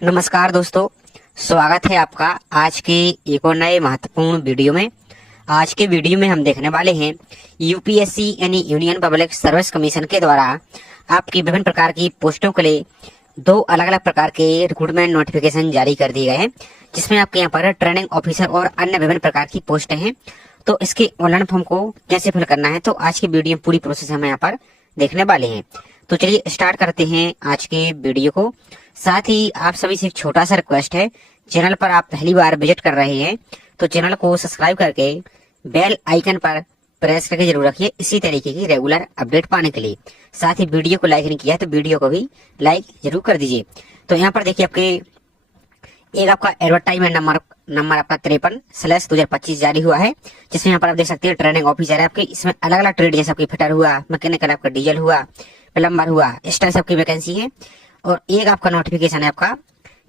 नमस्कार दोस्तों, स्वागत है आपका आज के एक और नए महत्वपूर्ण वीडियो में। आज के वीडियो में हम देखने वाले हैं यूपीएससी यानी यूनियन पब्लिक सर्विस कमीशन के द्वारा आपकी विभिन्न प्रकार की पोस्टों के लिए दो अलग अलग प्रकार के रिक्रूटमेंट नोटिफिकेशन जारी कर दिए गए हैं, जिसमें आपके यहाँ पर ट्रेनिंग ऑफिसर और अन्य विभिन्न प्रकार की पोस्टें हैं। तो इसके ऑनलाइन फॉर्म को कैसे फिल करना है, तो आज की वीडियो में पूरी प्रोसेस हम यहाँ पर देखने वाले हैं। तो चलिए स्टार्ट करते हैं आज के वीडियो को। साथ ही आप सभी से एक छोटा सा रिक्वेस्ट है, चैनल पर आप पहली बार विजिट कर रहे हैं तो चैनल को सब्सक्राइब करके बेल आइकन पर प्रेस करके जरूर रखिए, इसी तरीके की रेगुलर अपडेट पाने के लिए। साथ ही वीडियो को लाइक नहीं किया तो वीडियो को भी लाइक जरूर कर दीजिए। तो यहाँ पर देखिए आपके एक आपका एडवर्टाइजमेंट नंबर आपका 53/2025 जारी हुआ है, जिसमें यहाँ पर आप देख सकते हैं ट्रेनिंग ऑफिसर है आपके। इसमें अलग अलग ट्रेड जैसे आपकी फिटर हुआ, मैकेनिकल आपका डीजल हुआ, प्लम्बर हुआ, इस तरह से आपकी वैकेंसी है। और एक आपका नोटिफिकेशन है आपका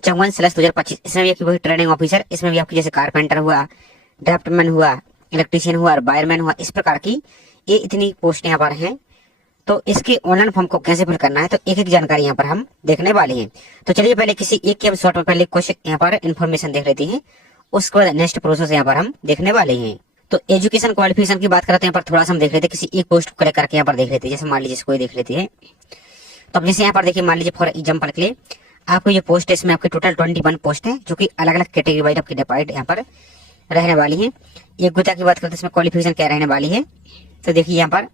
54/2025, इसमें भी आपकी वही ट्रेनिंग ऑफिसर, इसमें भी आपकी जैसे कारपेंटर हुआ, ड्राफ्टमैन हुआ, इलेक्ट्रीशियन हुआ और वायरमैन हुआ, इस प्रकार की ये इतनी पोस्ट यहाँ पर हैं। तो इसके ऑनलाइन फॉर्म को कैसे फिल करना है, तो एक एक जानकारी यहाँ पर हम देखने वाले हैं। तो चलिए पहले किसी एक के शॉर्ट में पहले कुछ यहाँ पर इन्फॉर्मेशन देख लेते हैं, उसके बाद नेक्स्ट प्रोसेस यहाँ पर हम देखने वाले हैं। तो एजुकेशन क्वालिफिकेशन की बात करते हैं, यहाँ पर थोड़ा सा हम देख लेते हैं, किसी एक पोस्ट को कलेक्ट करके यहाँ पर देख लेते हैं। जैसे मान लीजिए इसको देख लेते हैं, तो अब जैसे यहाँ पर देखिए मान लीजिए फॉर एग्जाम्पल के लिए आपकी जो पोस्ट है इसमें आपकी टोटल 21 पोस्ट है, जो कि अलग अलग कैटेगरी वाइज आपकी डिवाइड यहाँ पर रहने वाली है। एक गुता की बात करते हैं, इसमें क्वालिफिकेशन क्या रहने वाली है, तो देखिए यहाँ पर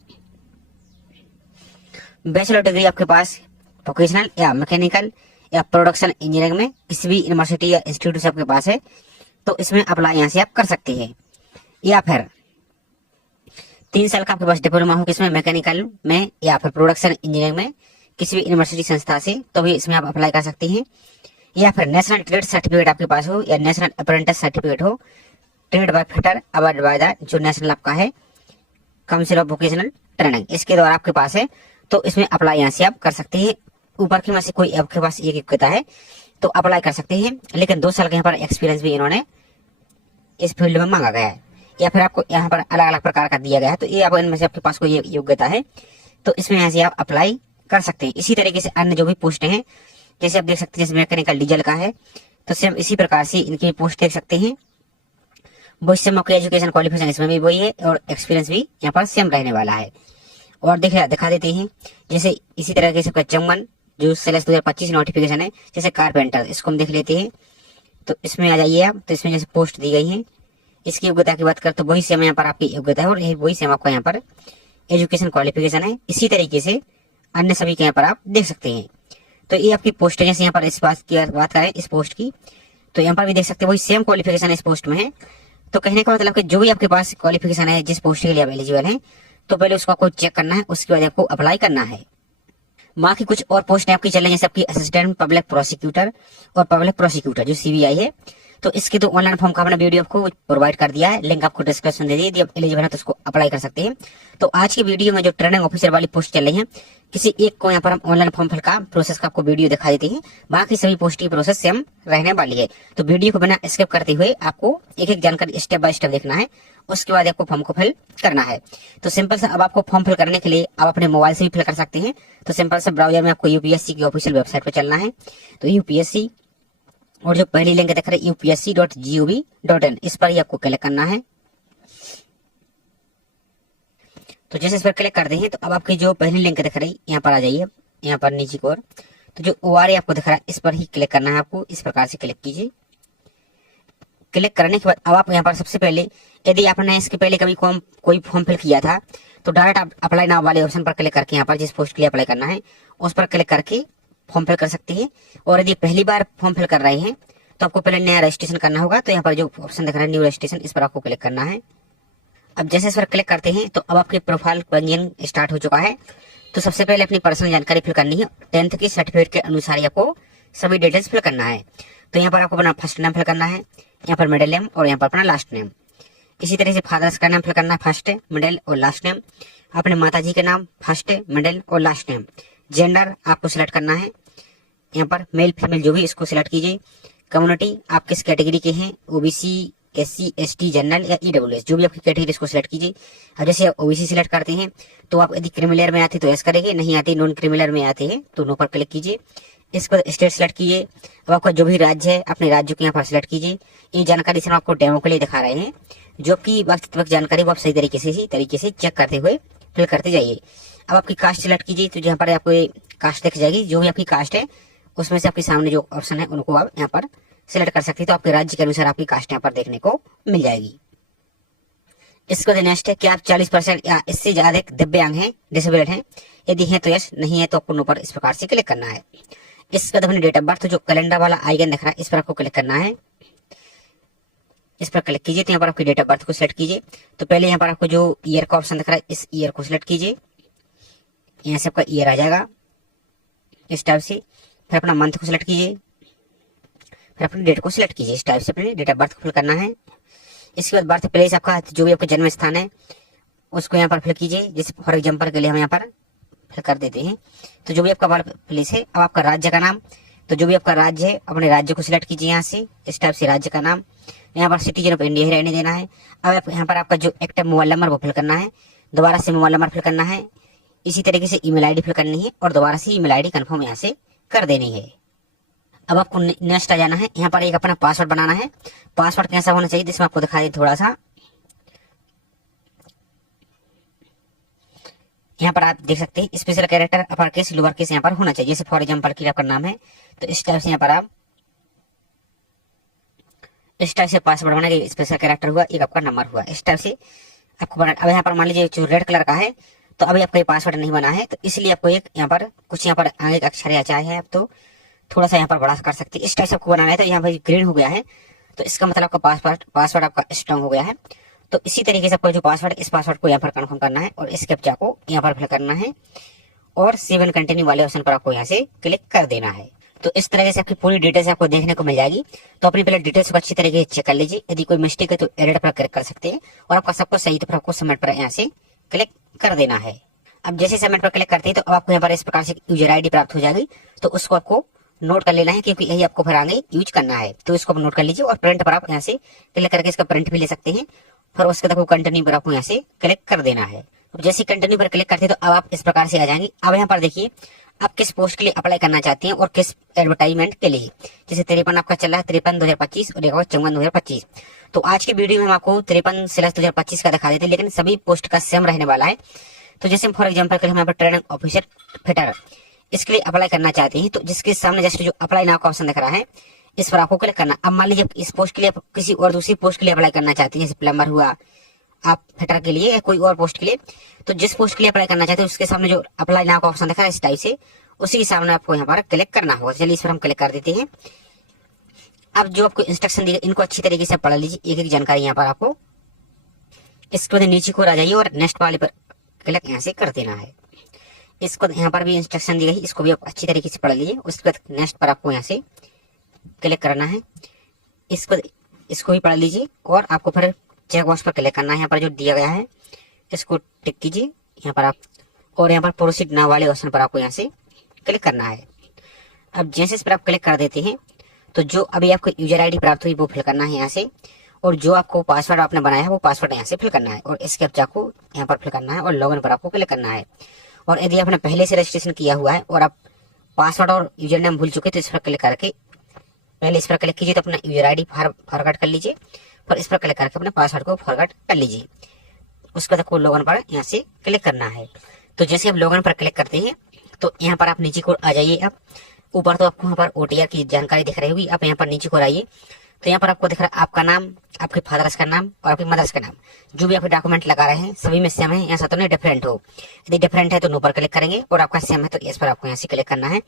बैचलर डिग्री आपके पास वोकेशनल या मैकेनिकल या प्रोडक्शन इंजीनियरिंग में किसी भी यूनिवर्सिटी या इंस्टीट्यूट से आपके पास है, तो इसमें अप्लाई यहाँ से आप कर सकते हैं। या फिर 3 साल का आपके पास डिप्लोमा हो किसमें, मैकेनिकल में या फिर प्रोडक्शन इंजीनियरिंग में किसी भी यूनिवर्सिटी संस्था से, तो भी इसमें आप अप्लाई कर सकते हैं। या फिर नेशनल ट्रेड सर्टिफिकेट आपके पास हो या नेशनल अप्रेंटिस सर्टिफिकेट हो, trade by fitter award by the जो नेशनल आपका है काउंसिल ऑफ वोकेशनल ट्रेनिंग, इसके द्वारा आपके पास है, तो इसमें अप्लाई यहाँ से आप कर सकते हैं। ऊपर की में से कोई आपके पास एक योग्यता है तो अप्लाई कर सकते हैं, लेकिन 2 साल के यहाँ पर एक्सपीरियंस भी इन्होंने इस फील्ड में मांगा गया है। या फिर आपको यहाँ पर अलग अलग प्रकार का दिया गया है, तो ये आप इनमें से आपके पास कोई योग्यता है तो इसमें यहाँ से आप अप्लाई कर सकते हैं। इसी तरीके से अन्य जो भी पोस्ट हैं, जैसे आप देख सकते हैं जैसे मैकेनिकल डीजल का है, तो सेम इसी प्रकार से इनकी पोस्ट देख सकते हैं। वही सेम आपकी एजुकेशन क्वालिफिकेशन इसमें भी वही है और एक्सपीरियंस भी यहाँ पर सेम रहने वाला है। और दिखा देते हैं, जैसे इसी तरह से 54 जो सेलेस 2025 नोटिफिकेशन है, जैसे कारपेंटर, इसको हम देख लेते हैं। तो इसमें आ जाइए आप, तो इसमें जैसे पोस्ट दी गई है, इसकी योग्यता की बात करते तो वही सेम यहाँ पर आपकी योग्यता है और यही वही सेम आपका यहाँ पर एजुकेशन क्वालिफिकेशन है। इसी तरीके से अन्य सभी के यहाँ पर आप देख सकते हैं। तो ये आपकी पोस्ट है, जैसे यहाँ पर इस बात की बात करें इस पोस्ट की, तो यहाँ पर भी देख सकते हैं वही सेम क्वालिफिकेशन इस पोस्ट में है। तो कहने का मतलब कि जो भी आपके पास क्वालिफिकेशन है जिस पोस्ट के लिए आप एलिजिबल है, तो पहले उसको आपको चेक करना है, उसके बाद आपको अप्लाई करना है। बाकी कुछ और पोस्ट आपकी चल रही है, जैसे आपकी असिस्टेंट पब्लिक प्रोसिक्यूटर और पब्लिक प्रोसिक्यूटर जो सीबीआई है, तो इसके तो ऑनलाइन फॉर्म का अपना वीडियो आपको प्रोवाइड कर दिया है, लिंक आपको डिस्क्रिप्शन दे दी, यदि आप एलिजिबल है तो उसको अप्लाई कर सकते हैं। तो आज की वीडियो में जो ट्रेनिंग ऑफिसर वाली पोस्ट चल रही है, किसी एक को यहाँ पर हम ऑनलाइन फॉर्म फिल का प्रोसेस का आपको वीडियो दिखा देते हैं, बाकी सभी पोस्ट की प्रोसेस सेम रहने वाली है। तो वीडियो को बिना स्किप करते हुए आपको एक एक जानकारी स्टेप बाय स्टेप देखना है, उसके बाद आपको फॉर्म को फिल करना है। तो सिंपल सा अब आपको फॉर्म फिल करने के लिए आप अपने मोबाइल से भी फिल कर सकते हैं। तो सिंपल से ब्राउजर में आपको यूपीएससी की ऑफिशियल वेबसाइट पर चलना है, तो यूपीएससी और जो पहली लिंक दिख रहा है upsc.gov.in, इस पर ही आपको क्लिक करना है। तो जैसे इस पर क्लिक करते हैं तो अब आपकी जो पहली लिंक दिख रही है यहाँ पर आ जाइए, यहाँ पर नीचे की ओर, तो जो ORA आपको दिख रहा है इस पर ही क्लिक करना है आपको। इस प्रकार से क्लिक कीजिए। क्लिक करने के बाद अब आप यहाँ पर सबसे पहले, यदि आपने इसके पहले कभी कोई फॉर्म फिल किया था तो डायरेक्ट आप अप्लाई नाउ वाले ऑप्शन पर क्लिक करके यहाँ पर जिस पोस्ट के लिए अप्लाई करना है उस पर क्लिक करके फॉर्म फिल कर सकते हैं। और यदि पहली बार फॉर्म फिल कर रहे हैं तो आपको पहले नया रजिस्ट्रेशन करना होगा, तो यहाँ पर जो ऑप्शन दिख रहा है न्यू रजिस्ट्रेशन, इस पर आपको क्लिक करना है। अब जैसे इस पर क्लिक करते हैं तो अब आपके प्रोफाइल पंजीयन स्टार्ट हो चुका है। तो सबसे पहले अपनी पर्सनल जानकारी फिल करनी है, 10th की सर्टिफिकेट के अनुसार आपको सभी डिटेल्स फिल करना है। तो यहाँ पर आपको अपना फर्स्ट नेम फिल करना है, यहाँ पर मिडिल नेम और यहाँ पर अपना लास्ट नेम। इसी तरह से फादर्स का नाम फिल करना है, फर्स्ट मिडिल और लास्ट नेम। अपने माताजी के नाम फर्स्ट मिडिल और लास्ट नेम। जेंडर आपको सिलेक्ट करना है, यहाँ पर मेल फीमेल जो भी इसको सिलेक्ट कीजिए। कम्युनिटी आप किस कैटेगरी के हैं, ओबीसी, SC, ST, जनरल या EWS, जो भी आपकी कैटेगरी इसको सिलेक्ट कीजिए। अब जैसे ओबीसी सिलेक्ट करते हैं तो आप यदि क्रिमिनल में आते तो यस करेंगे, नहीं आते नॉन क्रिमिनल में आते हैं तो नो पर क्लिक कीजिए। इसको स्टेट सेलेक्ट कीजिए। अब आपका जो भी राज्य है अपने राज्य को यहाँ पर सिलेक्ट कीजिए। ये जानकारी सिर्फ आपको डेमो के लिए दिखा रहे हैं, जो कि वक्त वक्त जानकारी वो आप सही तरीके से चेक करते हुए फिल करते जाइए। अब आपकी कास्ट सिलेक्ट कीजिए, तो यहाँ पर आपको ये कास्ट दिख जाएगी। जो भी आपकी कास्ट है उसमें से आपके सामने जो ऑप्शन है उनको आप यहाँ पर सिलेक्ट कर सकते हैं। तो आपके राज्य के अनुसार आपकी कास्ट यहाँ पर देखने को मिल जाएगी। इसके बाद नेक्स्ट है कि आप 40% या इससे ज्यादा दिव्यांग हैं, डिसेबल्ड हैं। यदि है तो यस, नहीं है तो आपको नो पर इस प्रकार से क्लिक करना है। इसके बाद अपने डेट ऑफ बर्थ, तो जो कैलेंडर वाला आइकन दिख रहा है इस पर आपको क्लिक करना है। इस पर क्लिक कीजिए तो यहाँ पर आपकी डेट ऑफ बर्थ को सिलेक्ट कीजिए। तो पहले यहाँ पर आपको जो ईयर का ऑप्शन दिख रहा है इस ईयर को सिलेक्ट कीजिए। यहाँ से आपका ईयर आ जाएगा इस टाइप से। फिर अपना मंथ को सिलेक्ट कीजिए, फिर अपनी डेट को सिलेक्ट कीजिए। इस टाइप से अपनी डेट ऑफ बर्थ को फिल करना है। इसके बाद बर्थ प्लेस आपका जो भी आपका जन्म स्थान है उसको यहाँ पर फिल कीजिए। जैसे फॉर एग्जाम्पल के लिए हम यहाँ पर फिल कर देते हैं। तो जो भी आपका बर्थ प्लेस है, अब आपका राज्य का नाम, तो जो भी आपका राज्य है अपने राज्य को सिलेक्ट कीजिए। यहाँ से इस टाइप से राज्य का नाम, यहाँ पर सिटीजन ऑफ इंडिया ही रहने देना है। अब यहाँ पर आपका जो एक्टिव मोबाइल नंबर वो फिल करना है, दोबारा से मोबाइल नंबर फिल करना है। इसी तरीके से ईमेल आईडी फिल करनी है और दोबारा से ईमेल आईडी कंफर्म यहाँ से कर देनी है। अब आपको नेक्स्ट आ जाना है। यहाँ पर एक अपना पासवर्ड बनाना है। पासवर्ड कैसा होना चाहिए जिसमें आपको दिखा दे थोड़ा सा। यहाँ पर आप देख सकते हैं special character upper case lower case यहाँ पर होना चाहिए। जैसे फॉर एग्जाम्पल की आपका नाम है तो इस टाइप से यहाँ पर आप इस टाइप से पासवर्ड बना के स्पेशल कैरेक्टर हुआ, एक आपका नंबर हुआ, इस टाइप से आपको बना। अब यहाँ पर मान लीजिए जो रेड कलर का है तो अभी आपका ये पासवर्ड नहीं बना है, तो इसलिए आपको एक यहाँ पर कुछ यहाँ पर आगे का अक्षर या चाहे है आप तो थोड़ा सा यहाँ पर बड़ा कर सकते हैं। इस टाइप से आपको बनाना है। तो यहाँ पर ग्रीन हो गया है तो इसका मतलब आपका पासवर्ड आपका स्ट्रांग हो गया है। तो इसी तरीके से आपका जो पासवर्ड इस पासवर्ड को यहाँ पर कंफर्म करना है और इस कैप्चा को यहाँ पर फिल करना है और सेव एंड कंटिन्यू वाले ऑप्शन पर आपको यहाँ से क्लिक कर देना है। तो इस तरह से आपकी पूरी डिटेल्स आपको देखने को मिल जाएगी। तो अपनी पहले डिटेल्स को अच्छी तरीके से चेक कर लीजिए। यदि कोई मिस्टेक है तो एडिट पर क्लिक कर सकते हैं और आपका सब कुछ सही तो फिर आपको सबमिट पर यहाँ से क्लिक कर देना है। अब जैसे सबमिट पर क्लिक करते हैं तो अब आपको यहाँ पर इस प्रकार से यूजर आईडी प्राप्त हो जाएगी। तो उसको आपको नोट कर लेना है क्योंकि यही आपको फिर आगे यूज करना है। तो इसको आप नोट कर लीजिए और प्रिंट पर आप यहाँ से क्लिक करके इसका प्रिंट भी ले सकते हैं। फिर उसके बाद कंटिन्यू पर आपको यहाँ से क्लिक कर देना है। तो जैसे कंटिन्यू पर क्लिक करते हैं तो अब आप इस प्रकार से आ जाएंगे। अब यहाँ पर देखिए आप किस पोस्ट के लिए अप्लाई करना चाहते हैं और किस एडवर्टाइजमेंट के लिए। जैसे 53 आपका चल रहा है 53/2025 और 54/2025। तो आज की वीडियो में हम आपको 53/2025 का दिखा देते हैं, लेकिन सभी पोस्ट का सेम रहने वाला है। तो जैसे फॉर एग्जाम्पल के लिए हम यहाँ पर ट्रेनिंग ऑफिसर फिटर इसके लिए अप्लाई करना चाहते हैं, तो जिसके सामने जस्ट जो अप्लाई नाउ का ऑप्शन दिख रहा है इस पर आपको क्लिक करना। अब मान लीजिए इस पोस्ट के लिए किसी और दूसरी पोस्ट के लिए अप्लाई करना चाहते हैं, जैसे प्लम्बर हुआ, आप फिटर के लिए या कोई और पोस्ट के लिए, तो जिस पोस्ट के लिए अप्लाई करना चाहते हैं उसके सामने जो अप्लाई नाउ का ऑप्शन दिख रहा है इस टाइप से, उसी के सामने आपको यहाँ पर क्लिक करना होगा। चलिए इस पर हम क्लिक कर देते हैं। अब जो आपको इंस्ट्रक्शन दी इनको अच्छी तरीके से पढ़ लीजिए, एक एक जानकारी यहाँ पर आपको। इसके बाद नीचे को आ जाइए और नेक्स्ट वाले पर क्लिक यहाँ से कर देना है। इसको यहाँ पर भी इंस्ट्रक्शन दी गई, इसको भी आप अच्छी तरीके से पढ़ लीजिए। उसके बाद नेक्स्ट पर आपको यहाँ से क्लिक करना है। इसको भी पढ़ लीजिए और आपको फिर चेक बॉक्स पर क्लिक करना है। यहाँ पर जो दिया गया है इसको टिक कीजिए यहाँ पर आप, और यहाँ पर प्रोसीड नाउ वाले ऑप्शन पर आपको यहाँ से क्लिक करना है। अब जैसे इस पर आप क्लिक कर देते हैं तो जो अभी आपको यूजर आईडी प्राप्त हुई वो फिल करना है यहाँ से, और जो आपको पासवर्ड आपने बनाया है वो पासवर्ड यहाँ से फिल करना है और इस कैप्चा को यहाँ पर फिल करना है और लॉगिन पर आपको क्लिक करना है। और यदि आपने पहले से रजिस्ट्रेशन किया हुआ है और आप पासवर्ड और यूजर नेम भूल चुके तो इस पर क्लिक करके पहले इस पर क्लिक कीजिए, तो अपना यूजर आईडी फॉरवर्ड कर लीजिए, फिर इस पर क्लिक करके अपने पासवर्ड को फॉरवर्ड कर लीजिए। उसके बाद आपको लॉगिन पर यहाँ से क्लिक करना है। तो जैसे आप लॉगिन पर क्लिक करते हैं तो यहाँ पर आप नीचे को आ जाइए। अब ऊपर तो आपको यहाँ पर OTR की जानकारी दिख रही होगी। आप यहाँ पर नीचे को आइए तो यहाँ पर आपको दिख रहा है आपका नाम, आपके फादर्स का नाम और आपकी मदर्स का नाम। जो भी आपके डॉक्यूमेंट लगा रहे हैं सभी में सेम है, ऐसा तो नहीं डिफरेंट हो। यदि डिफरेंट है तो नो पर क्लिक करेंगे और आपका सेम है तो इस पर आपको यहाँ से क्लिक करना है।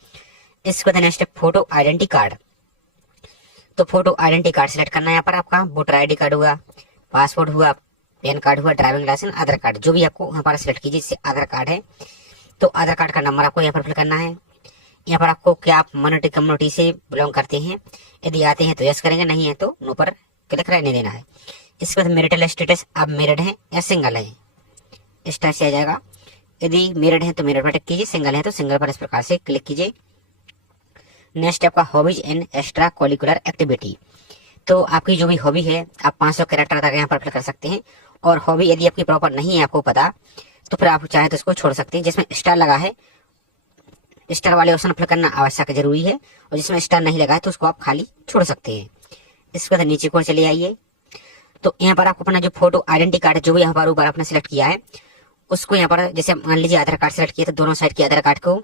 इसके बाद नेक्स्ट फोटो आइडेंटिटी कार्ड, तो फोटो आइडेंटिटी कार्ड सिलेक्ट करना है। यहाँ पर आपका वोटर ID कार्ड हुआ, पासपोर्ट हुआ, पैन कार्ड हुआ, ड्राइविंग लाइसेंस, आधार कार्ड, जो भी आपको यहाँ पर सिलेक्ट कीजिए। जैसे आधार कार्ड है तो आधार कार्ड का नंबर आपको यहाँ पर फिल करना है। यहाँ पर आपको क्या आप माइनॉरिटी कम्युनिटी से बिलोंग करते हैं, यदि आते हैं तो यस करेंगे, नहीं है तो नो पर क्लिक रहने देना है। इसके बाद मैरिटल स्टेटस, आप मैरिड हैं या सिंगल हैं, इस टाइप से आ जाएगा। यदि मैरिड है तो मैरिड पर टिक कीजिए, सिंगल है तो सिंगल पर इस प्रकार से क्लिक कीजिए। नेक्स्ट आपका hobbies and extra curricular activity, तो आपकी जो भी हॉबी है आप 500 कैरेक्टर तक यहाँ पर फिल कर सकते हैं। और हॉबी यदि आपकी प्रॉपर नहीं है आपको पता तो फिर आप चाहे तो इसको छोड़ सकते हैं। जिसमें स्टार लगा है स्टार वाले ऑप्शन फिल करना आवश्यक जरूरी है, और जिसमें स्टार नहीं लगा है तो उसको आप खाली छोड़ सकते हैं। इसके बाद नीचे को चले आइए, तो यहाँ पर आपको अपना जो फोटो आइडेंटिटी कार्ड जो भी यहाँ पर ऊपर आपने सिलेक्ट किया है उसको यहाँ पर, जैसे मान लीजिए आधार कार्ड सिलेक्ट किया तो दोनों साइड के आधार कार्ड को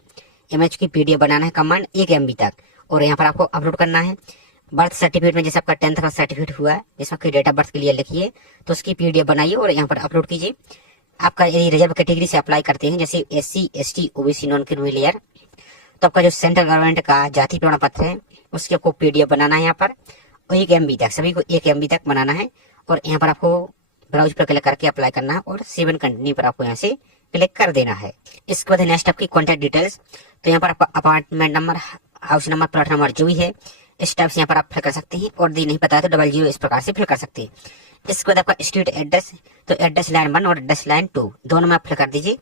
इमेज की पीडीएफ बनाना है, कमांड 1 MB तक, और यहाँ पर आपको अपलोड करना है। बर्थ सर्टिफिकेट में जैसे आपका 10th का सर्टिफिकेट हुआ है, जिसमें आपकी डेट ऑफ बर्थ क्लियर लिखिए, तो उसकी पीडीएफ बनाइए और यहाँ पर अपलोड कीजिए। आपका यदि रिजर्व कैटेगरी से अप्लाई करते हैं, जैसे SC ST OBC non creamy layer, तो आपका जो सेंट्रल गवर्नमेंट का जाति प्रमाण पत्र है उसकी आपको पीडीएफ बनाना है यहाँ पर, और 1 MB तक, सभी को 1 MB तक बनाना है। और यहाँ पर आपको ब्राउज पर क्लिक करके अप्लाई करना है और सेव एंड कंटिन्यू पर आपको यहाँ से क्लिक कर देना है। इसके बाद नेक्स्ट आपकी कॉन्टैक्ट डिटेल्स, तो यहाँ पर आपका apartment number, house number, plot number जो भी है इस टाइप से यहाँ पर आप फिल कर सकते हैं, और यदि नहीं पता है तो 00 इस प्रकार से फिल कर सकते हैं। इसके बाद आपका स्ट्रीट एड्रेस, तो एड्रेस लाइन 1 और एड्रेस लाइन 2 दोनों में आप फिल कर दीजिए।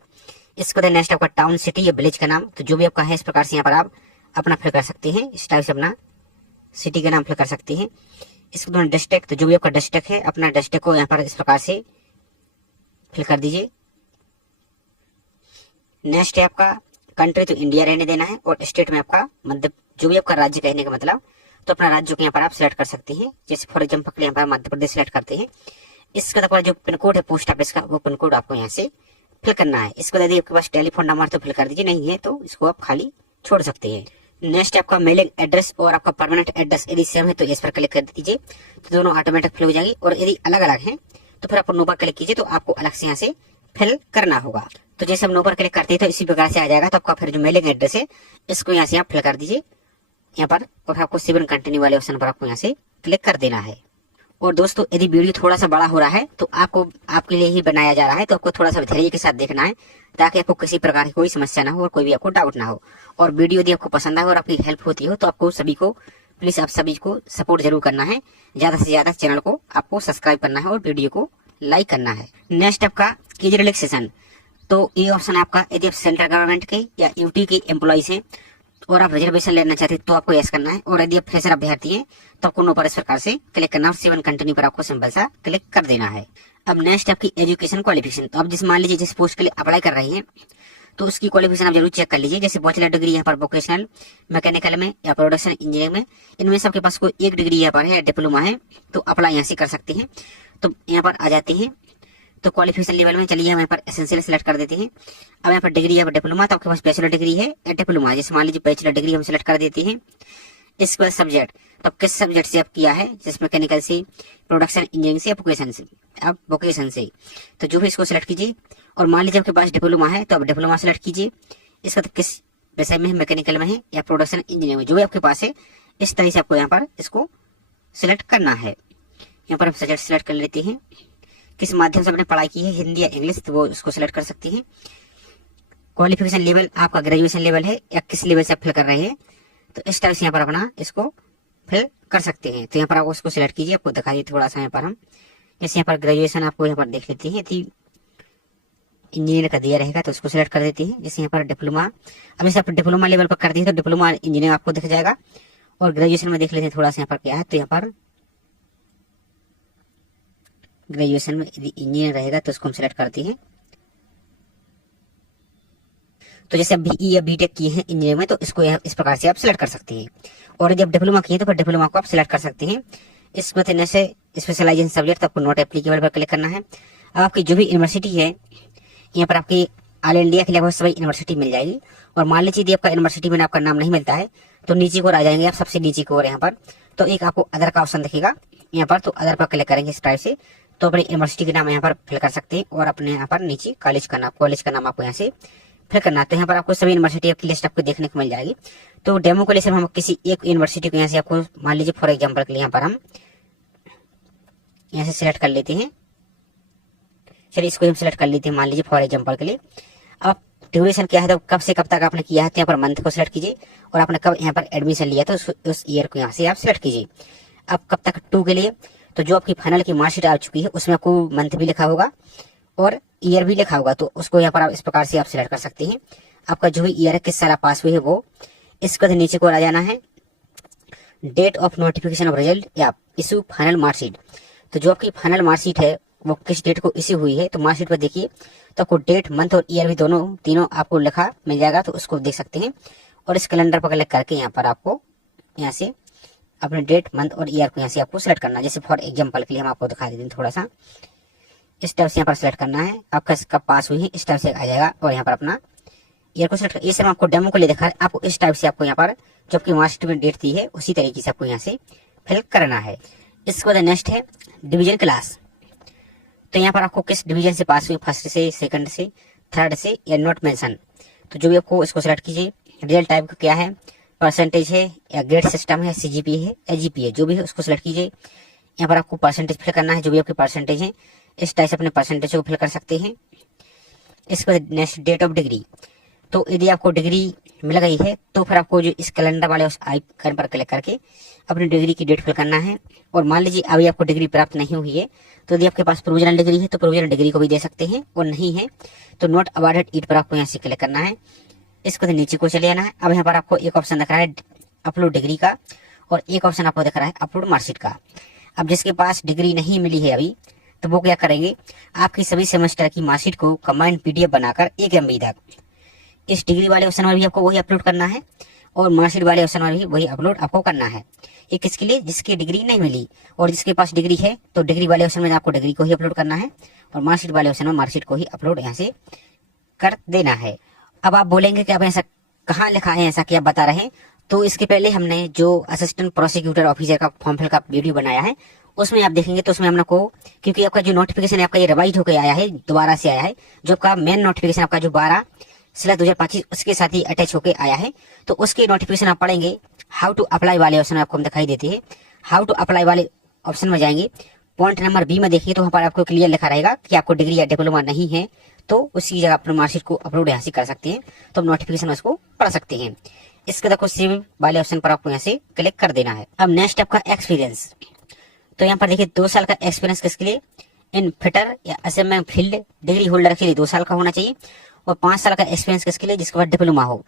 इसके बाद नेक्स्ट आपका टाउन, सिटी या विलेज का नाम, तो जो भी आपका है इस प्रकार से यहाँ पर आप अपना फिल कर सकते हैं, इस टाइप से अपना सिटी का नाम फिल कर सकते हैं। इसके बाद डिस्ट्रिक्ट, तो जो भी आपका डिस्ट्रिक्ट है अपना डिस्ट्रिक्ट को यहाँ पर इस प्रकार से फिल कर दीजिए। नेक्स्ट है आपका कंट्री, तो इंडिया रहने देना है, और स्टेट में आपका मध्य, जो भी आपका राज्य कहने का मतलब, तो अपना राज्य को यहाँ पर आप सिलेक्ट कर सकते हैं, जैसे फॉर एग्जाम्पल यहाँ पर मध्य प्रदेश सिलेक्ट करते हैं। इसके बाद आपका जो पिन कोड है पोस्ट ऑफिस का, वो पिन कोड आपको यहाँ से फिल करना है। इसके बाद यदि आपके पास टेलीफोन नंबर तो फिल कर दीजिए, नहीं है तो इसको आप खाली छोड़ सकते हैं। नेक्स्ट आपका मेलिंग एड्रेस और आपका परमानेंट एड्रेस यदि सेम है तो इस पर क्लिक कर दीजिए, तो दोनों ऑटोमेटिक फिल हो जाएगी, और यदि अलग अलग है तो फिर आप नो पर क्लिक कीजिए, तो आपको अलग से यहाँ से फिल करना होगा। तो जैसे हम नो पर क्लिक करते हैं तो इसी प्रकार से आ जाएगा। तो आपका फिर जो मेलिंग एड्रेस है इसको यहाँ से आप फिल कर दीजिए यहाँ पर, और आपको सेव एंड कंटिन्यू वाले ऑप्शन पर आपको यहाँ से क्लिक कर देना है। और दोस्तों यदि वीडियो थोड़ा सा बड़ा हो रहा है तो आपको आपके लिए ही बनाया जा रहा है, तो आपको थोड़ा सा धैर्य के साथ देखना है, ताकि आपको किसी प्रकार की कोई समस्या ना हो और कोई भी आपको डाउट ना हो। और वीडियो यदि आपको पसंद आए और आपकी हेल्प होती हो तो आपको सभी को प्लीज, आप सभी को सपोर्ट जरूर करना है, ज्यादा से ज्यादा चैनल को आपको सब्सक्राइब करना है और वीडियो को लाइक करना है। नेक्स्ट आपका एज रिलैक्सेशन, तो ये ऑप्शन आपका यदि आप सेंट्रल गवर्नमेंट के या यूटी के एम्प्लॉइज हैं और आप रिजर्वेशन लेना चाहते हैं तो आपको यस करना है, और यदि आप फ्रेशर अभ्यर्थी हैं तो आपको नो पर इस प्रकार से क्लिक करना और सेव एंड कंटिन्यू पर आपको सिंपल सा क्लिक कर देना है। अब नेक्स्ट आपकी एजुकेशन क्वालिफिकेशन, तो आप जिस मान लीजिए जिस पोस्ट के लिए अप्लाई कर रही हैं तो उसकी क्वालिफिकेशन आप जरूर चेक कर लीजिए। जैसे बैचलर डिग्री यहाँ पर वोकेशनल मैकेनिकल में या प्रोडक्शन इंजीनियरिंग में, इनमें से आपके पास कोई एक डिग्री यहाँ पर है, डिप्लोमा है, तो अप्लाई यहाँ से कर सकते हैं। तो यहाँ पर आ जाते हैं, तो क्वालिफिकेशन लेवल में चलिए हम यहाँ पर एसेंशियल सेलेक्ट कर देते हैं। अब यहाँ पर डिग्री या डिप्लोमा, तो आपके पास बैचलर डिग्री है या डिप्लोमा, जैसे मान लीजिए बैचलर डिग्री हम सिलेक्ट कर देते हैं। इसके बाद सब्जेक्ट, तो आप किस सब्जेक्ट से आप किया है, जैसे मैकेनिकल से, प्रोडक्शन इंजीनियरिंग से, वोकेशन से, आप वोकेशन से, तो जो भी इसको सिलेक्ट कीजिए। और मान लीजिए आपके पास डिप्लोमा है तो आप डिप्लोमा सिलेक्ट कीजिए। इसका तो किस विषय में है, मैकेनिकल में है या प्रोडक्शन इंजीनियरिंग में, जो भी आपके पास है इस तरह से आपको यहाँ पर इसको सिलेक्ट करना है। यहाँ पर हम सब्जेक्ट सिलेक्ट कर लेते हैं, किस माध्यम से आपने पढ़ाई की है, हिंदी या इंग्लिश, तो वो उसको सिलेक्ट कर सकते हैं। क्वालिफिकेशन लेवल आपका ग्रेजुएशन लेवल है या किस लेवल से आप फिल कर रहे हैं, तो इस टाइप से यहाँ पर अपना इसको फिल कर सकते हैं। तो यहाँ पर आप उसको सिलेक्ट कीजिए, आपको दिखाइए थोड़ा सा यहाँ पर हम, जैसे यहाँ पर ग्रेजुएशन आपको यहाँ पर देख लेते हैं, यदि इंजीनियर का दिया रहेगा तो उसको सिलेक्ट कर देते हैं। जैसे यहाँ पर डिप्लोमा, अब जैसे आप डिप्लोमा लेवल पर कर दिए तो डिप्लोमा इंजीनियरिंग आपको दिख जाएगा। और ग्रेजुएशन में देख लेते हैं थोड़ा सा यहाँ पर क्या है, तो यहाँ पर ग्रेजुएशन में यदि इंजीनियर रहेगा तो उसको हम सिलेक्ट करते हैं। तो जैसे आप बीई या बीटेक किए हैं इंजीनियरिंग में तो इसको इस प्रकार से आप सिलेक्ट कर सकते हैं। और जब डिप्लोमा किए तो फिर डिप्लोमा को आप सिलेक्ट कर सकते हैं। इसमें देने से स्पेशलाइजेशन सब्जेक्ट, तो आपको नॉट एप्लीकेबल पर क्लिक करना है। अब आपकी जो भी यूनिवर्सिटी है यहाँ पर आपकी ऑल इंडिया के लगभग सभी यूनिवर्सिटी मिल जाएगी। और मान लीजिए यदि आपका यूनिवर्सिटी में आपका नाम नहीं मिलता है तो नीचे को आ जाएंगे आप, सबसे नीचे को, और यहाँ पर तो एक आपको अदर का ऑप्शन दिखेगा यहाँ पर, तो अदर पर क्लिक करेंगे इस टाइप से, तो अपनी यूनिवर्सिटी के नाम यहाँ पर फिल कर सकते हैं। और अपने यहाँ पर नीचे कॉलेज का नाम आपको यहाँ से फिल करना। तो यहाँ पर आपको सभी यूनिवर्सिटी की लिस्ट आपको देखने को मिल जाएगी। तो डेमो के लिए हम किसी एक यूनिवर्सिटी को यहाँ से आपको मान लीजिए फॉर एग्जाम्पल के लिए यहाँ पर हम यहाँ से सिलेक्ट कर लेते हैं। चलिए इसको हम सिलेक्ट कर लेते हैं मान लीजिए फॉर एग्जाम्पल के लिए। अब ड्यूरेशन क्या है, तो कब से कब तक आपने किया है, तो यहाँ पर मंथ को सिलेक्ट कीजिए। और आपने कब यहाँ पर एडमिशन लिया था उस ईयर को यहाँ से आप सिलेक्ट कीजिए। अब कब तक 2 के लिए, तो जो आपकी फाइनल की मार्कशीट आ चुकी है उसमें आपको मंथ भी लिखा होगा और ईयर भी लिखा होगा, तो उसको यहाँ पर आप इस प्रकार से आप सिलेक्ट कर सकते हैं। आपका जो भी ईयर है, किस साल आप पास हुए है वो। इसके बाद नीचे को आ जाना है date of notification of result या इशू फाइनल मार्कशीट। तो जो आपकी फाइनल मार्कशीट है वो किस डेट को इश्यू हुई है, तो मार्कशीट पर देखिए तो आपको डेट, मंथ और ईयर भी तीनों आपको लिखा मिल जाएगा, तो उसको देख सकते हैं। और इस कैलेंडर पर क्लिक करके यहाँ पर आपको यहाँ से अपने डेट, मंथ और ईयर को यहाँ से आपको सिलेक्ट करना है। जैसे फॉर एग्जांपल के लिए हम आपको दिखा देते हैं थोड़ा सा, इस टाइप से यहाँ पर सिलेक्ट करना है, आपका कब पास हुई है इस टाइप से आ जाएगा, और यहाँ पर अपना ईयर को सिलेक्ट। ये सब आपको डेमो को ले देखा है, आपको इस टाइप से आपको यहाँ पर जो आपकी मार्कशीट में डेट दी है उसी तरीके से आपको यहाँ से फिल करना है। इसके बाद नेक्स्ट है डिवीजन क्लास। तो यहाँ पर आपको किस डिवीजन से पास हुई, फर्स्ट से, सेकंड से, थर्ड से, या नॉट मेंशन, तो जो भी आपको इसको सिलेक्ट कीजिए। रिजल्ट टाइप का क्या है, परसेंटेज है या ग्रेड सिस्टम है, सीजीपी है या जीपीए, जो भी है उसको सिलेक्ट कीजिए। यहाँ पर आपको परसेंटेज फिल करना है, जो भी आपके परसेंटेज है इस टाइप से अपने परसेंटेज को फिल कर सकते हैं। इसके बाद नेक्स्ट डेट ऑफ डिग्री। तो यदि आपको डिग्री मिल गई है तो फिर आपको जो इस कैलेंडर वाले उस आइकन पर क्लिक करके अपनी डिग्री की डेट फिल करना है। और मान लीजिए अभी आपको डिग्री प्राप्त नहीं हुई है तो यदि आपके पास प्रोविजनल डिग्री है तो प्रोविजनल डिग्री को भी दे सकते हैं, और नहीं है तो नॉट अवार्डेड इट पर आपको यहाँ से क्लिक करना है। इसको नीचे को चले जाना है। अब यहाँ पर आपको एक ऑप्शन दिख रहा है अपलोड डिग्री का, और एक ऑप्शन आपको दिख रहा है अपलोड मार्कशीट का। अब जिसके पास डिग्री नहीं मिली है अभी, तो वो क्या करेंगे, आपकी सभी सेमेस्टर की मार्कशीट को कंबाइंड पीडीएफ बनाकर 1 MB तक इस डिग्री वाले ऑप्शन में भी आपको वही अपलोड करना है, और मार्कशीट वाले ऑप्शन में भी वही अपलोड आपको करना है। ये किसके लिए, जिसकी डिग्री नहीं मिली, और जिसके पास डिग्री है तो डिग्री वाले ऑप्शन में आपको डिग्री को ही अपलोड करना है, और मार्कशीट वाले ऑप्शन में मार्कशीट को ही अपलोड यहाँ से कर देना है। अब आप बोलेंगे कि आप ऐसा कहाँ लिखा है, ऐसा क्या बता रहे हैं, तो इसके पहले हमने जो असिस्टेंट प्रोसिक्यूटर ऑफिसर का फॉर्म फिल का वीडियो बनाया है उसमें आप देखेंगे, तो उसमें हमने को, क्योंकि आपका जो नोटिफिकेशन है आपका ये रिवाइज होकर आया है, दोबारा से आया है, जो आपका मेन नोटिफिकेशन आपका जो 12/2025 उसके साथ ही अटैच होकर आया है, तो उसके नोटिफिकेशन आप पढ़ेंगे। हाउ टू अप्लाई वाले ऑप्शन आपको हम दिखाई देते हैं। हाउ टू अप्लाई वाले ऑप्शन में जाएंगे, पॉइंट नंबर बी में देखिए, तो वहां पर आपको क्लियर लिखा रहेगा कि आपको डिग्री या डिप्लोमा नहीं है तो उसी जगह अपने मार्कशीट को अपलोड यहाँ से कर सकते हैं, तो हम नोटिफिकेशन उसको पढ़ सकते हैं। इसके देखो सेव वाले ऑप्शन पर आपको यहाँ से क्लिक कर देना है। अब नेक्स्ट आपका एक्सपीरियंस। तो यहाँ पर देखिए 2 साल का एक्सपीरियंस किसके लिए, इन फिटर या असेंबलिंग फील्ड डिग्री होल्डर के लिए 2 साल का होना चाहिए, और 5 साल का एक्सपीरियंस किसके लिए, जिसके पास डिप्लोमा हो,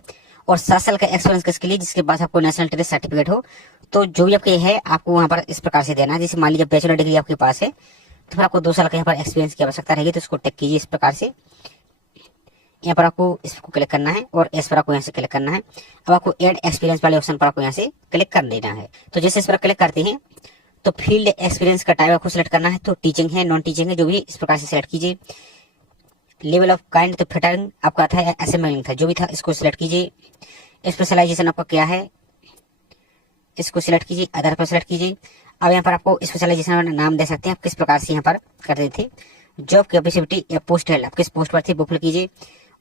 और 7 साल का एक्सपीरियंस किसके लिए, जिसके पास आपको नेशनल ट्रेड सर्टिफिकेट हो। तो जो भी आपके है आपको वहाँ पर इस प्रकार से देना है। जैसे मान लीजिए बैचलर डिग्री आपके पास है तो फिर आपको 2 साल का यहाँ पर एक्सपीरियंस की आवश्यकता रहेगी, तो इसको टिक कीजिए इस प्रकार से। यहाँ पर आपको इसको क्लिक करना है और इस पर आपको यहाँ से क्लिक करना है। अब आपको एड एक्सपीरियंस वाले ऑप्शन पर आपको यहाँ से क्लिक कर देना है। तो जैसे इस पर क्लिक करते हैं तो फील्ड एक्सपीरियंस का टाइप आपको सिलेक्ट करना है, तो टीचिंग है, नॉन टीचिंग है, जो भी इस प्रकार से सिलेक्ट कीजिए। लेवल ऑफ काइंड, तो फिटरिंग आपका था या असेंबलिंग था, जो भी था इसको सिलेक्ट कीजिए। स्पेशलाइजेशन आपका क्या है इसको सिलेक्ट कीजिए, अदर पर सिलेक्ट कीजिए। अब यहाँ पर आपको स्पेशलाइजेशन नाम दे सकते हैं आप किस प्रकार से यहाँ पर कर रहे थे। जॉब कैपेसिटी या पोस्ट है, आप किस पोस्ट पर थे वो फिल कीजिए।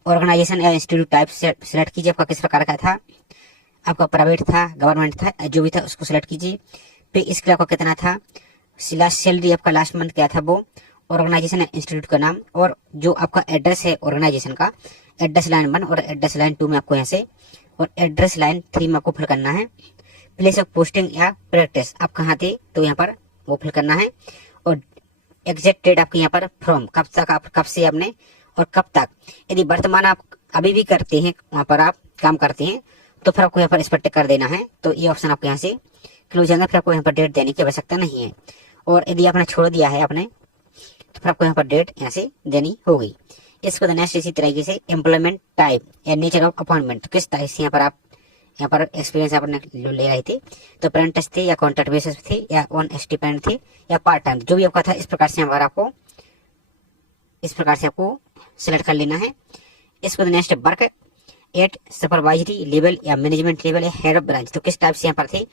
ऑर्गेनाइजेशन या इंस्टीट्यूट टाइप सिलेक्ट कीजिए, आपका किस प्रकार का था, आपका प्राइवेट था, गवर्नमेंट था, जो भी था उसको सिलेक्ट कीजिए। पे स्केल आपका कितना था, लास्ट सैलरी आपका लास्ट मंथ क्या था वो, ऑर्गेनाइजेशन है, इंस्टीट्यूट का नाम, और जो आपका एड्रेस है ऑर्गेनाइजेशन का, एड्रेस लाइन 1 और एड्रेस लाइन 2 में आपको यहाँ से, और एड्रेस लाइन 3 में आपको फिल करना है। प्लेस ऑफ पोस्टिंग या प्रैक्टिस आप कहाँ थे तो यहाँ पर वो फिल करना है, और एग्जैक्ट डेट आपके यहाँ पर फ्रॉम कब तक, आप कब से आपने और कब तक। यदि वर्तमान आप अभी भी करते हैं वहां पर आप काम करते हैं तो फिर आपको यहाँ पर इस पर टिक कर देना है, तो ये ऑप्शन आपको यहाँ से क्लोज जाएगा, फिर आपको यहाँ पर डेट देने की आवश्यकता नहीं है। और यदि आपने छोड़ दिया है आपने तो फिर आपको यहाँ पर डेट यहाँ से देनी होगी। इसको नेक्स्ट इसी तरीके से एम्प्लॉयमेंट टाइप या नेचर ऑफ अपॉइंटमेंट, तो किस टाइप से यहाँ पर आप यहाँ पर एक्सपीरियंस आपने ले रहे थे, तो अप्रेंटिस थे या कॉन्ट्रैक्ट बेसिस थे या ऑन स्टिपेंड थे या पार्ट टाइम, जो भी आपका था इस प्रकार से यहाँ पर आपको इस प्रकार से आपको सिलेक्ट कर लेना है। इसको next work at supervisory level या मैनेजमेंट लेवल या हेड ऑफ ब्रांच, तो किस टाइप से यहाँ पर थे,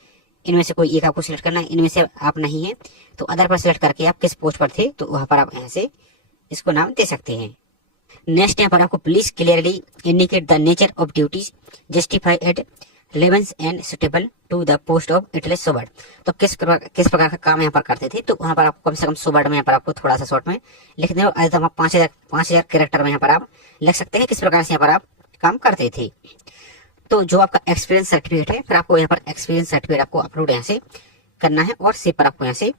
इनमें से कोई एक आपको सिलेक्ट करना है। इनमें से आप नहीं है तो अदर पर सिलेक्ट करके आप किस पोस्ट पर थे तो वहां पर आप यहाँ से इसको नाम दे सकते हैं। नेक्स्ट यहाँ पर आपको please clearly indicate the nature of duties justify at relevance and suitable to the post of at least 100 word, तो किस प्रकार का काम यहाँ पर करते थे, तो वहां पर आपको कम से कम 100 वर्ड में यहाँ पर आपको थोड़ा सा शॉर्ट में लिख दें, और आप 5000 कैरेक्टर में यहाँ पर आप लिख सकते हैं किस प्रकार से यहाँ पर आप काम करते थे। तो जो आपका एक्सपीरियंस सर्टिफिकेट है फिर आपको यहाँ पर एक्सपीरियंस सर्टिफिकेट आपको अपलोड यहाँ से करना है और सेव पर आपको यहाँ से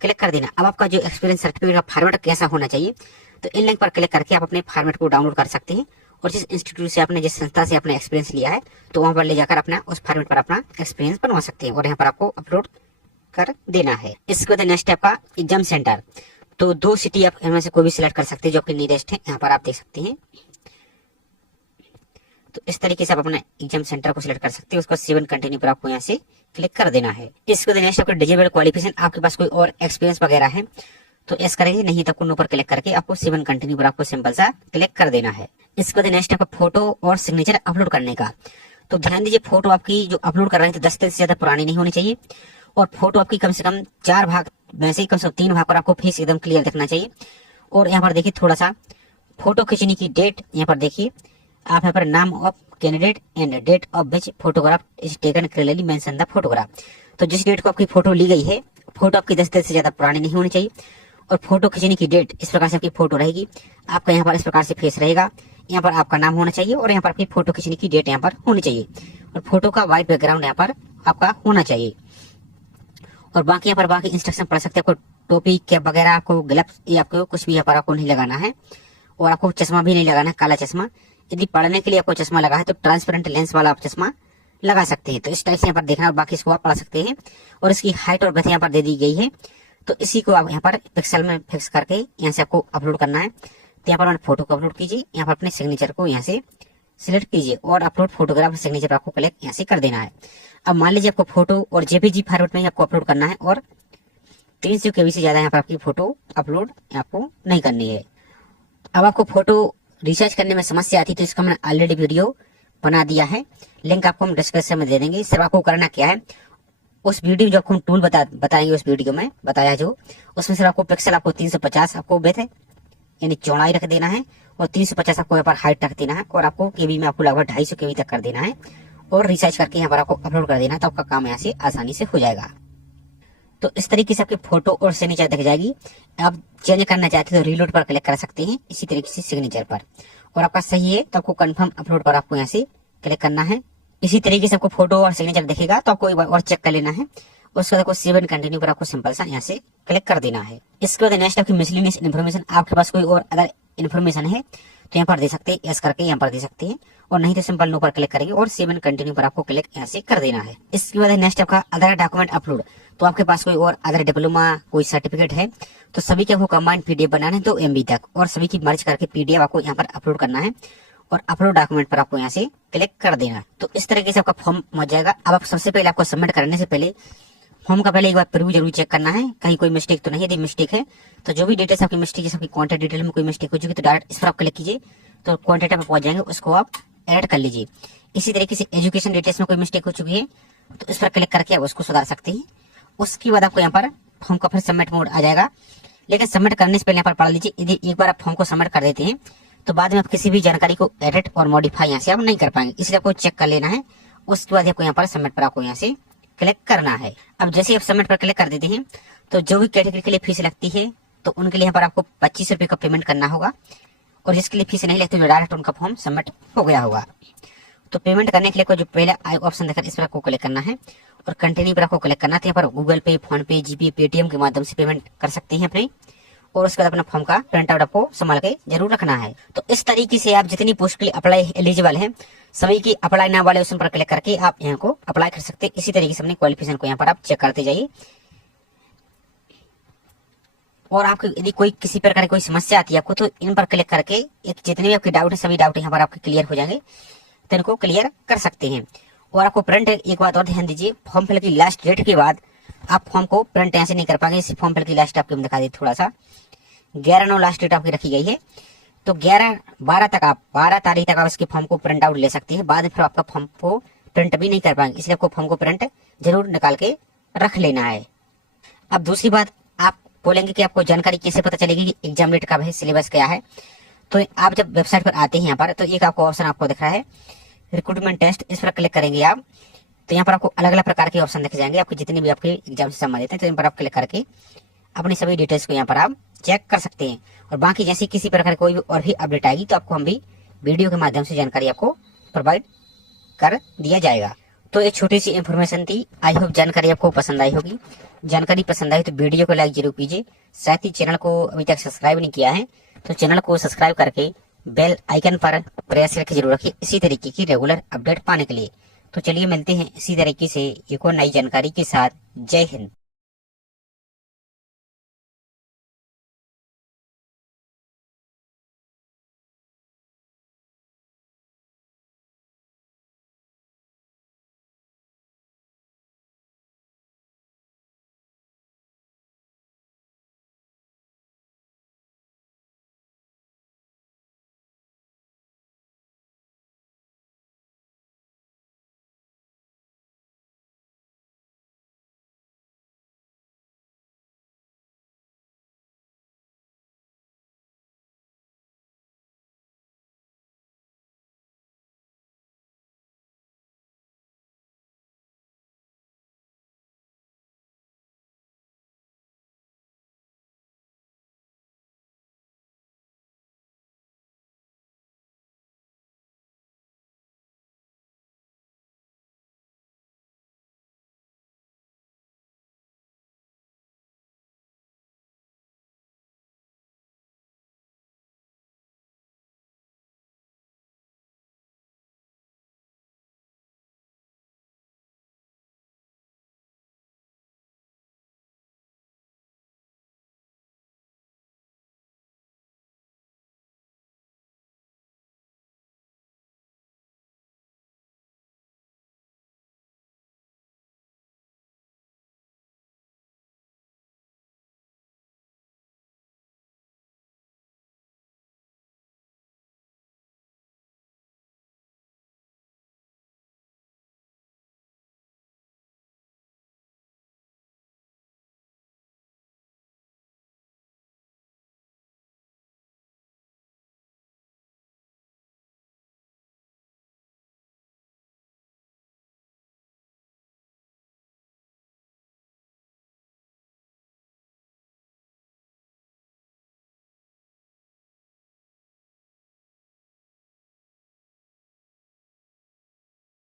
क्लिक कर देना। अब आपका जो एक्सपीरियंस सर्टिफिकेट का फॉर्मेट कैसा होना चाहिए, तो इन लिंक पर क्लिक करके आप अपने फॉर्मेट को डाउनलोड कर सकते हैं, और जिस इंस्टीट्यूट से आपने जिस संस्था से आपने एक्सपीरियंस लिया है तो वहां पर ले जाकर अपना उस फॉर्मेट पर अपना एक्सपीरियंस बनवा सकते हैं और यहाँ पर आपको अपलोड कर देना है। इसके बाद नेक्स्ट आपका एग्जाम सेंटर, तो 2 सिटी आप इनमें से कोई भी सिलेक्ट कर सकते हैं जो आपके नियरेस्ट है, यहाँ पर आप देख सकते हैं। तो इस तरीके से आप अपना एग्जाम सेंटर को सिलेक्ट कर सकते हैं। उसको सेव एंड कंटिन्यू पर आपको यहाँ से क्लिक कर देना है। इसके बाद नेक्स्ट आपका डिजिटल क्वालिफिकेशन, आपके पास कोई और एक्सपीरियंस वगैरह है तो यस करेंगे, नहीं तो ऊपर क्लिक करके आपको सेव एंड कंटिन्यू पर आपको सिंपल सा क्लिक कर देना है। इसके बाद नेक्स्ट आपका फोटो और सिग्नेचर अपलोड करने का। तो ध्यान दीजिए, फोटो आपकी जो अपलोड कर रहे हैं तो 10 दिन से ज्यादा पुरानी नहीं होनी चाहिए और फोटो आपकी कम से कम 4 भाग में से कम से कम 3 भाग पर आपको फेस एकदम क्लियर दिखना चाहिए। और यहाँ पर देखिए थोड़ा सा फोटो खींचने की डेट, यहाँ पर देखिए आप यहाँ पर नाम of candidate and date of which photograph is taken clearly mention the photograph. तो जिस डेट को आपकी फोटो ली गई है, फोटो आपकी 10 दिन से ज्यादा पुरानी नहीं होनी चाहिए और फोटो खींचने की डेट इस प्रकार से आपकी फोटो रहेगी। आपका यहाँ पर इस प्रकार से फेस रहेगा, यहाँ पर आपका नाम होना चाहिए और यहाँ पर आपकी फोटो खींचने की डेट यहाँ पर होनी चाहिए और फोटो का व्हाइट बैकग्राउंड यहाँ पर आपका होना चाहिए। और बाकी यहाँ पर बाकी इंस्ट्रक्शन पढ़ सकते हैं। आपको टोपी कैप वगैरह, आपको ग्लव्स, ये आपको कुछ भी यहाँ पर आपको नहीं लगाना है और आपको चश्मा भी नहीं लगाना है, काला चश्मा। यदि पढ़ने के लिए आपको चश्मा लगा है तो ट्रांसपेरेंट लेंस वाला आप चश्मा लगा सकते हैं। तो इस टाइप से यहाँ पर देखना और बाकी इसको आप पढ़ सकते हैं। और इसकी हाइट और ब्रेथ यहाँ पर दे दी गई है, तो इसी को आप यहाँ पर पिक्सल में फिक्स करके यहाँ से आपको अपलोड करना है। तो यहाँ पर मैंने फोटो को अपलोड कीजिए, यहाँ पर अपने सिग्नेचर को यहाँ से सिलेक्ट कीजिए और अपलोड फोटोग्राफ सिग्नेचर पर आपको क्लिक यहाँ से कर देना है। अब मान लीजिए आपको फोटो और जेपीजी फॉर्मेट में आपको अपलोड करना है और 300 KB से ज्यादा यहाँ पर आपकी फोटो अपलोड आपको नहीं करनी है। अब आपको फोटो रिसर्च करने में समस्या आती है तो इसका मैंने ऑलरेडी वीडियो बना दिया है, लिंक आपको हम डिस्क्रिप्शन में दे देंगे। सिर्फ आपको करना क्या है, उस वीडियो जो आपको हम टूल बताएंगे उस वीडियो में बताया जो, उसमें सिर्फ आपको पिक्सल आपको 350 आपको विड्थ यानी चौड़ाई रख देना है और 350 आपको यहाँ पर हाइट रख देना है और आपको केबी में आपको लगभग 250 KB तक कर देना है और रिसर्च करके यहाँ पर आपको अपलोड कर देना है। तो आपका काम यहाँ से आसानी से हो जाएगा। तो इस तरीके से आपकी फोटो और सिग्नेचर दिख जाएगी। आप चेंज करना चाहते हैं तो रीलोड पर क्लिक कर सकते हैं, इसी तरीके से सिग्नेचर पर। और आपका सही है तो आपको कंफर्म अपलोड पर आपको यहाँ से क्लिक करना है। इसी तरीके से आपको फोटो और सिग्नेचर दिखेगा तो आपको एक बार और चेक कर लेना है। उसके बाद आपको सेव एंड कंटिन्यू पर आपको सिंपल सा यहाँ से क्लिक कर देना है। इसके बाद नेक्स्ट आपकी मिसलेनियस इन्फॉर्मेशन, आपके पास कोई और अदर इन्फॉर्मेशन है तो यहाँ पर दे सकते हैं, यस करके यहाँ पर दे सकते हैं और नहीं तो सिंपल नो पर क्लिक करेंगे और सेव एंड कंटिन्यू पर आपको क्लिक यहाँ से कर देना है। इसके बाद नेक्स्ट आपका अदर डॉक्यूमेंट अपलोड। तो आपके पास कोई और अदर डिप्लोमा कोई सर्टिफिकेट है तो सभी के आपको कंबाइंड PDF बनाना है 2 MB तक और सभी की मर्ज करके PDF आपको यहाँ पर अपलोड करना है और अपलोड डॉक्यूमेंट पर आपको यहाँ से क्लिक कर देना है। तो इस तरीके से आपका फॉर्म पहुंच जाएगा। अब आप सबसे पहले आपको सबमिट करने से पहले फॉर्म का पहले एक बार प्रीव्यू जरूर चेक करना है, कहीं कोई मिस्टेक तो नहीं है। यदि मिस्टेक है तो जो भी डिटेल्स आपकी मिस्टेक, जैसे आपकी कॉन्टैक्ट डिटेल में कोई मिस्टेक हो चुकी तो डायरेक्ट इस पर आप क्लिक कीजिए तो कॉन्टैक्ट पे पहुंच जाएंगे, उसको आप ऐड कर लीजिए। इसी तरीके से एजुकेशन डिटेल्स में कोई मिस्टेक हो चुकी है तो इस पर क्लिक करके आप उसको सुधार सकते हैं। उसके बाद आपको यहाँ पर फॉर्म का फिर सबमिट मोड आ जाएगा, लेकिन सबमिट करने से पहले यहाँ पर पढ़ लीजिए। यदि एक बार आप फॉर्म को सबमिट कर देते हैं तो बाद में आप किसी भी जानकारी को एडिट और मॉडिफाई यहाँ से आप नहीं कर पाएंगे, इसलिए आपको चेक कर लेना है। उसके बाद आपको यहाँ पर सबमिट पर आपको यहाँ से क्लिक करना है। अब जैसे आप सबमिट पर क्लिक कर देते हैं तो जो भी कैटेगरी के लिए फीस लगती है तो उनके लिए यहाँ पर आपको 25 रुपए का पेमेंट करना होगा और जिसके लिए फीस नहीं लगती तो डायरेक्ट उनका फॉर्म सबमिट हो गया होगा। तो पेमेंट करने के लिए को जो पहला ऑप्शन देखा इस पर आपको क्लिक करना है और कंटिन्यू पर आपको क्लिक करना है। यहाँ पर गूगल पे, फोन पे, जीपे, पेटीएम के माध्यम से पेमेंट कर सकते हैं अपने और उसके बाद अपना फॉर्म का प्रिंट आउट आपको संभाल के जरूर रखना है। तो इस तरीके से आप जितनी पोस्ट के लिए अप्लाई एलिजिबल है सभी की अप्लाई ना वाले ऑप्शन पर क्लिक करके आप यहाँ को अप्लाई कर सकते हैं। इसी तरीके से अपने क्वालिफिकेशन को यहाँ पर आप चेक करते जाइए और आपको यदि कोई किसी प्रकार की कोई समस्या आती है आपको तो इन पर क्लिक करके एक जितने भी आपके डाउट है सभी डाउट यहाँ पर आपके क्लियर हो जाएंगे, तो इनको क्लियर कर सकते हैं। और आपको प्रिंट, एक बात और ध्यान दीजिए, फॉर्म फिल की लास्ट डेट के बाद आप फॉर्म को प्रिंट ऐसे नहीं कर पाएंगे। इस फॉर्म फिल की लास्ट आपको दिखा दी थोड़ा सा, 11/9 लास्ट डेट आपकी रखी गई है। तो 12 तारीख तक आप इसके फॉर्म को प्रिंट आउट ले सकते हैं। बाद में फिर आपका फॉर्म को प्रिंट भी नहीं कर पाएंगे, इसलिए आपको फॉर्म को प्रिंट जरूर निकाल के रख लेना है। अब दूसरी बात, आप बोलेंगे कि आपको जानकारी कैसे पता चलेगी कि एग्जाम डेट कब है, सिलेबस क्या है। तो आप जब वेबसाइट पर आते हैं यहाँ पर तो एक आपको ऑप्शन आपको दिख रहा है रिक्रूटमेंट टेस्ट, इस पर क्लिक करेंगे आप तो यहाँ पर आपको अलग अलग प्रकार के ऑप्शन दिख जाएंगे आपके जितने भी आपके एग्जाम से संबंधित हैं। तो इन पर आप क्लिक करके अपनी सभी डिटेल्स को यहाँ पर आप चेक कर सकते हैं और बाकी जैसे किसी प्रकार कोई भी और भी अपडेट आएगी तो आपको हम भी वीडियो के माध्यम से जानकारी आपको प्रोवाइड कर दिया जाएगा। तो एक छोटी सी इन्फॉर्मेशन थी, आई होप जानकारी आपको पसंद आई होगी। जानकारी पसंद आई तो वीडियो को लाइक जरूर कीजिए, साथ ही चैनल को अभी तक सब्सक्राइब नहीं किया है तो चैनल को सब्सक्राइब करके बेल आइकन पर प्रेस करके जरूर रखिए इसी तरीके की रेगुलर अपडेट पाने के लिए। तो चलिए मिलते हैं इसी तरीके से एक और नई जानकारी के साथ। जय हिंद।